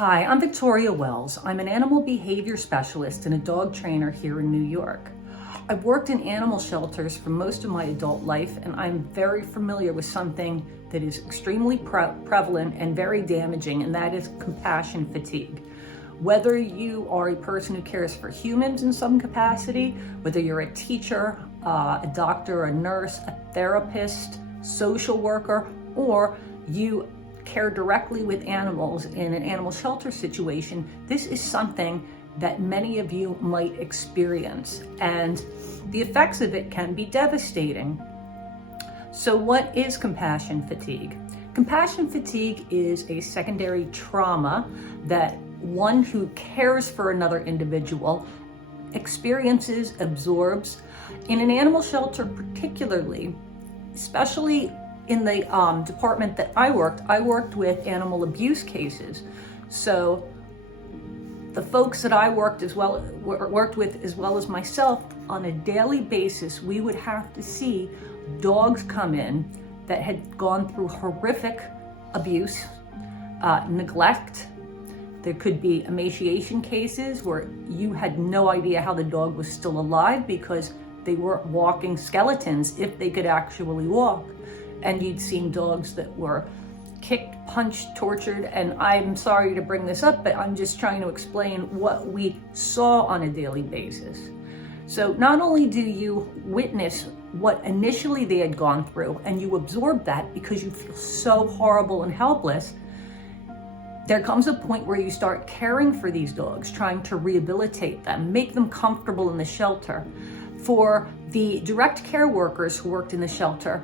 Hi, I'm Victoria Wells. I'm an animal behavior specialist and a dog trainer here in New York. I've worked in animal shelters for most of my adult life, and I'm very familiar with something that is extremely prevalent and very damaging, and that is compassion fatigue. Whether you are a person who cares for humans in some capacity, whether you're a teacher, a doctor, a nurse, a therapist, social worker, or you care directly with animals in an animal shelter situation, this is something that many of you might experience, and the effects of it can be devastating. So what is compassion fatigue? Compassion fatigue is a secondary trauma that one who cares for another individual experiences, absorbs. In an animal shelter particularly, especially in the department that I worked with animal abuse cases. So the folks that I worked with as well as myself, on a daily basis, we would have to see dogs come in that had gone through horrific abuse, neglect. There could be emaciation cases where you had no idea how the dog was still alive because they were walking skeletons if they could actually walk. And you'd seen dogs that were kicked, punched, tortured, and I'm sorry to bring this up, but I'm just trying to explain what we saw on a daily basis. So not only do you witness what initially they had gone through, and you absorb that because you feel so horrible and helpless, there comes a point where you start caring for these dogs, trying to rehabilitate them, make them comfortable in the shelter. For the direct care workers who worked in the shelter,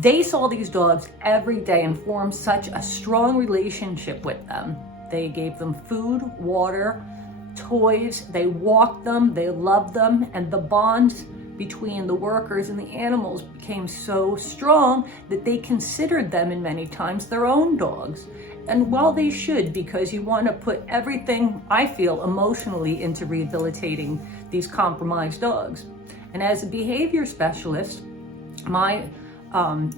they saw these dogs every day and formed such a strong relationship with them. They gave them food, water, toys, they walked them, they loved them, and the bonds between the workers and the animals became so strong that they considered them in many times their own dogs. And well, they should, because you want to put everything, I feel, emotionally into rehabilitating these compromised dogs. And as a behavior specialist, my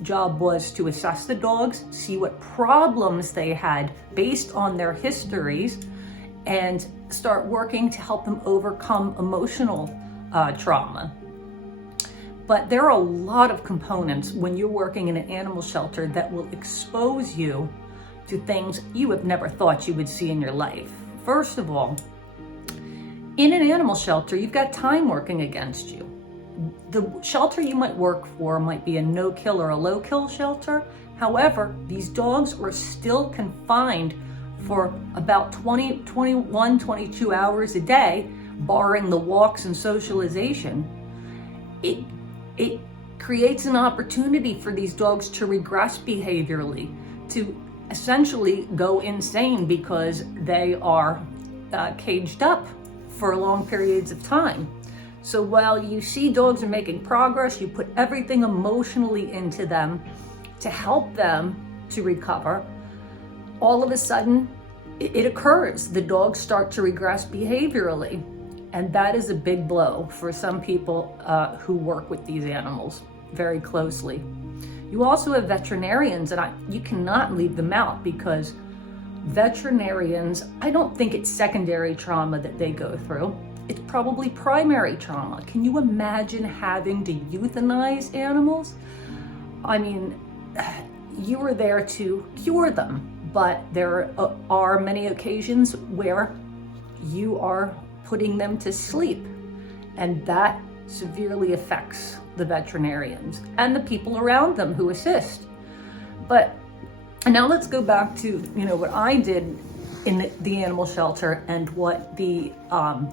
job was to assess the dogs, see what problems they had based on their histories, and start working to help them overcome emotional trauma. But there are a lot of components when you're working in an animal shelter that will expose you to things you have never thought you would see in your life. First of all, in an animal shelter, you've got time working against you. The shelter you might work for might be a no-kill or a low-kill shelter. However, these dogs are still confined for about 21, 22 hours a day, barring the walks and socialization. It creates an opportunity for these dogs to regress behaviorally, to essentially go insane because they are caged up for long periods of time. So while you see dogs are making progress, you put everything emotionally into them to help them to recover. All of a sudden, it occurs. The dogs start to regress behaviorally. And that is a big blow for some people who work with these animals very closely. You also have veterinarians, and you cannot leave them out, because veterinarians, I don't think it's secondary trauma that they go through. It's probably primary trauma. Can you imagine having to euthanize animals? I mean, you were there to cure them, but there are many occasions where you are putting them to sleep, and that severely affects the veterinarians and the people around them who assist. But now let's go back to what I did in the animal shelter and what the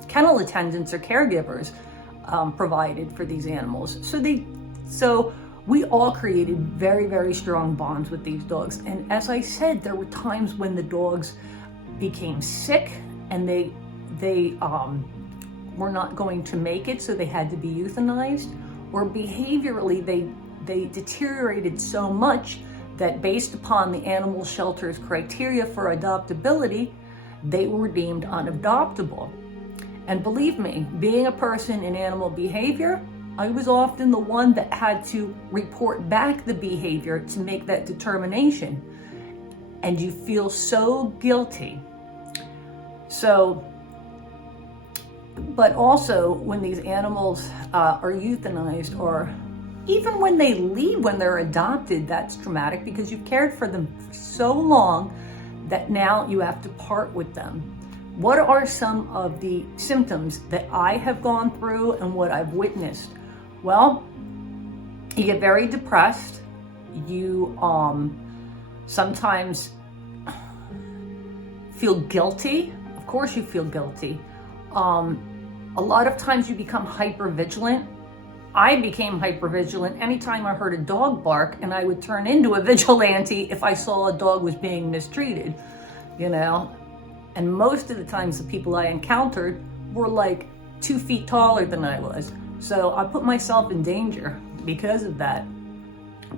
kennel attendants or caregivers provided for these animals. So we all created very, very strong bonds with these dogs. And as I said, there were times when the dogs became sick and they were not going to make it, so they had to be euthanized, or behaviorally they deteriorated so much that based upon the animal shelter's criteria for adoptability, they were deemed unadoptable. And believe me, being a person in animal behavior, I was often the one that had to report back the behavior to make that determination. and you feel so guilty. So, but also when these animals are euthanized, or even when they leave, when they're adopted, that's traumatic because you've cared for them for so long that now you have to part with them. What are some of the symptoms that I have gone through and what I've witnessed? Well, you get very depressed. You sometimes feel guilty. Of course you feel guilty. A lot of times you become hypervigilant. I became hypervigilant anytime I heard a dog bark, and I would turn into a vigilante if I saw a dog was being mistreated, you know? And most of the times the people I encountered were like 2 feet taller than I was. So I put myself in danger because of that.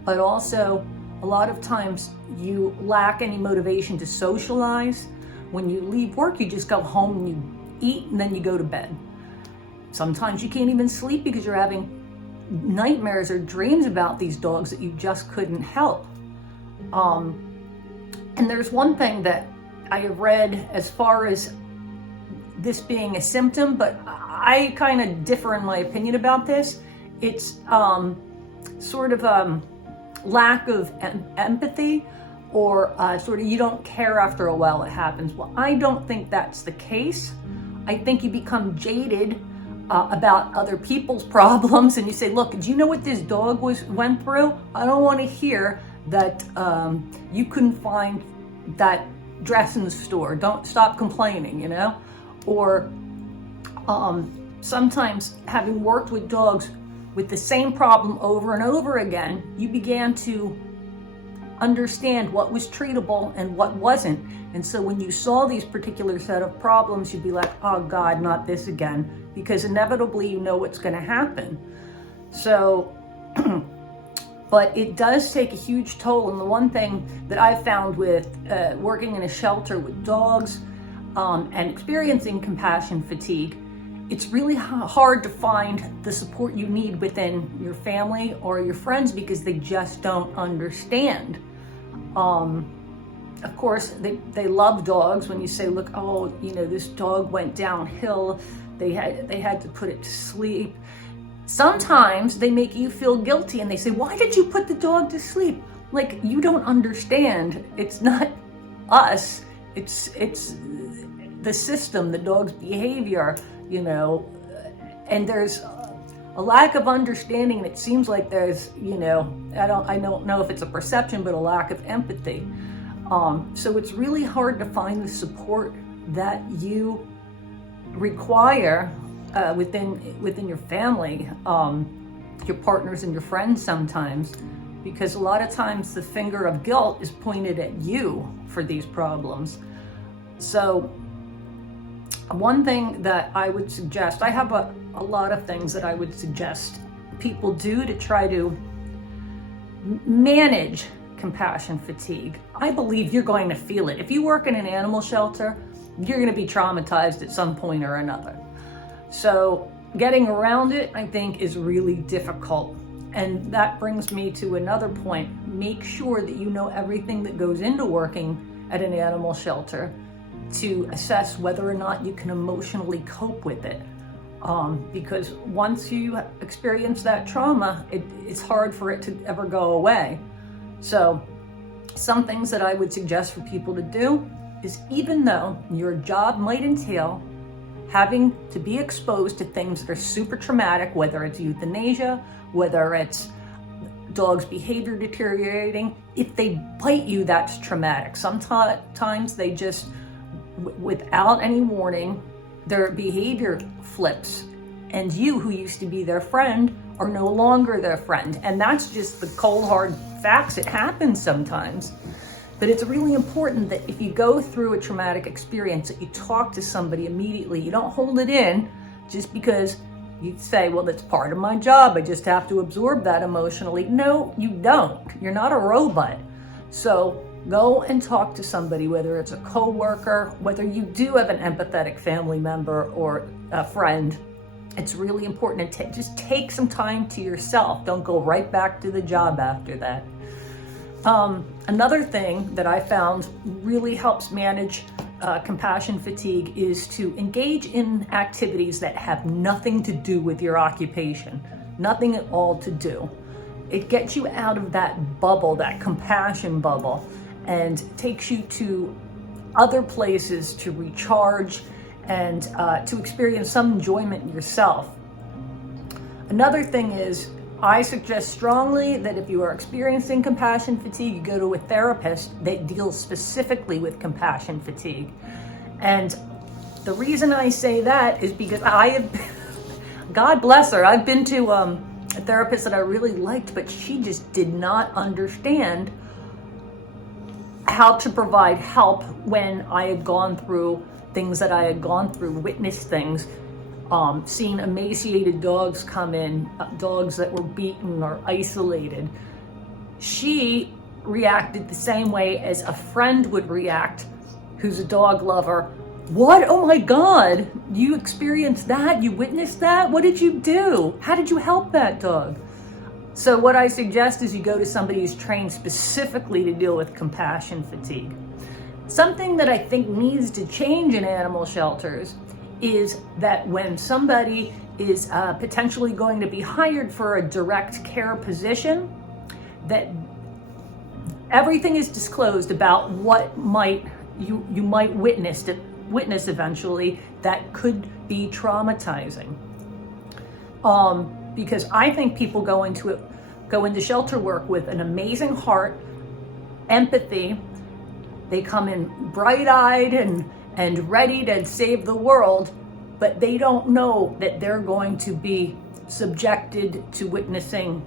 But also, a lot of times you lack any motivation to socialize. When you leave work, you just go home and you eat and then you go to bed. Sometimes you can't even sleep because you're having nightmares or dreams about these dogs that you just couldn't help. And there's one thing that I have read as far as this being a symptom, but I kind of differ in my opinion about this. It's sort of lack of empathy, or sort of you don't care after a while it happens. Well, I don't think that's the case. I think you become jaded about other people's problems, and you say, look, do you know what this dog went through? I don't want to hear that you couldn't find that dress in the store. Don't stop complaining, you know? Or sometimes having worked with dogs with the same problem over and over again, you began to understand what was treatable and what wasn't. And so when you saw these particular set of problems, you'd be like, oh God, not this again, because inevitably you know what's going to happen. So, but it does take a huge toll. And the one thing that I've found with working in a shelter with dogs and experiencing compassion fatigue, it's really hard to find the support you need within your family or your friends because they just don't understand. Of course, they love dogs. When you say, look, oh, you know, this dog went downhill, they had to put it to sleep. Sometimes they make you feel guilty and they say, why did you put the dog to sleep? Like, you don't understand. It's not us. It's the system, the dog's behavior, you know, and there's a lack of understanding. And it seems like there's, you know, I don't know if it's a perception, but a lack of empathy. So it's really hard to find the support that you require within your family, your partners and your friends sometimes, because a lot of times the finger of guilt is pointed at you for these problems. So one thing that I would suggest, I have a lot of things that I would suggest people do to try to manage compassion fatigue. I believe you're going to feel it. If you work in an animal shelter, you're going to be traumatized at some point or another. So getting around it, I think, is really difficult. And that brings me to another point. Make sure that you know everything that goes into working at an animal shelter to assess whether or not you can emotionally cope with it. Because once you experience that trauma, it's hard for it to ever go away. So some things that I would suggest for people to do is, even though your job might entail having to be exposed to things that are super traumatic, whether it's euthanasia, whether it's dogs' behavior deteriorating, if they bite you, that's traumatic. Sometimes they just, without any warning, their behavior flips, and you, who used to be their friend, are no longer their friend. And that's just the cold, hard facts. It happens sometimes. But it's really important that if you go through a traumatic experience, that you talk to somebody immediately. You don't hold it in just because you say, well, that's part of my job, I just have to absorb that emotionally. No, you don't. You're not a robot. So go and talk to somebody, whether it's a coworker, whether you do have an empathetic family member or a friend. It's really important to just take some time to yourself. Don't go right back to the job after that. Another thing that I found really helps manage compassion fatigue is to engage in activities that have nothing to do with your occupation, nothing at all to do. It gets you out of that bubble, that compassion bubble, and takes you to other places to recharge and to experience some enjoyment yourself. Another thing is, I suggest strongly that if you are experiencing compassion fatigue, you go to a therapist that deals specifically with compassion fatigue. And the reason I say that is because God bless her, I've been to a therapist that I really liked, but she just did not understand how to provide help when I had gone through things that I had gone through, witnessed things. Seeing emaciated dogs come in, dogs that were beaten or isolated. She reacted the same way as a friend would react who's a dog lover. What? Oh my God, you experienced that? You witnessed that? What did you do? How did you help that dog? So what I suggest is you go to somebody who's trained specifically to deal with compassion fatigue. Something that I think needs to change in animal shelters is that when somebody is potentially going to be hired for a direct care position, that everything is disclosed about what you might witness eventually that could be traumatizing. Because I think people go into shelter work with an amazing heart, empathy. They come in bright-eyed and ready to save the world, but they don't know that they're going to be subjected to witnessing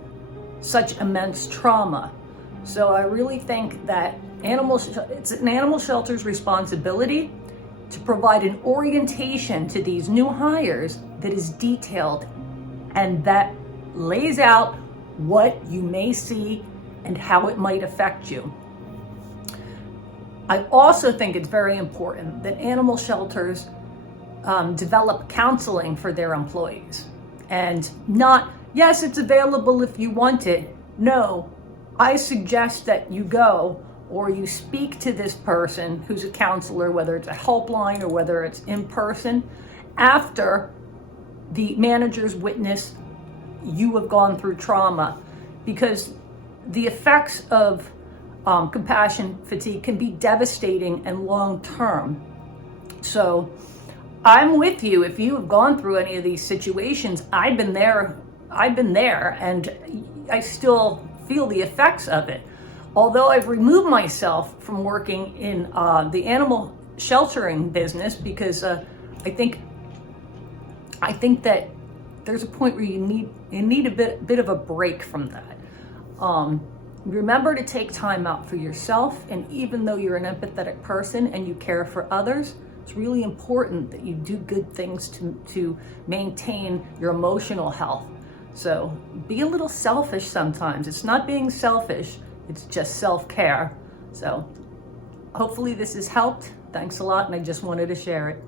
such immense trauma. So I really think that it's an animal shelter's responsibility to provide an orientation to these new hires that is detailed and that lays out what you may see and how it might affect you. I also think it's very important that animal shelters develop counseling for their employees. And not, yes, it's available if you want it. No, I suggest that you go or you speak to this person who's a counselor, whether it's a helpline or whether it's in person, after the managers witness you have gone through trauma. Because the effects of compassion fatigue can be devastating and long-term. So I'm with you. If you have gone through any of these situations, I've been there, and I still feel the effects of it. Although I've removed myself from working in the animal sheltering business, because I think that there's a point where you need a bit of a break from that. Remember to take time out for yourself, and even though you're an empathetic person and you care for others, it's really important that you do good things to maintain your emotional health. So be a little selfish sometimes. It's not being selfish, it's just self-care. So hopefully this has helped. Thanks a lot, and I just wanted to share it.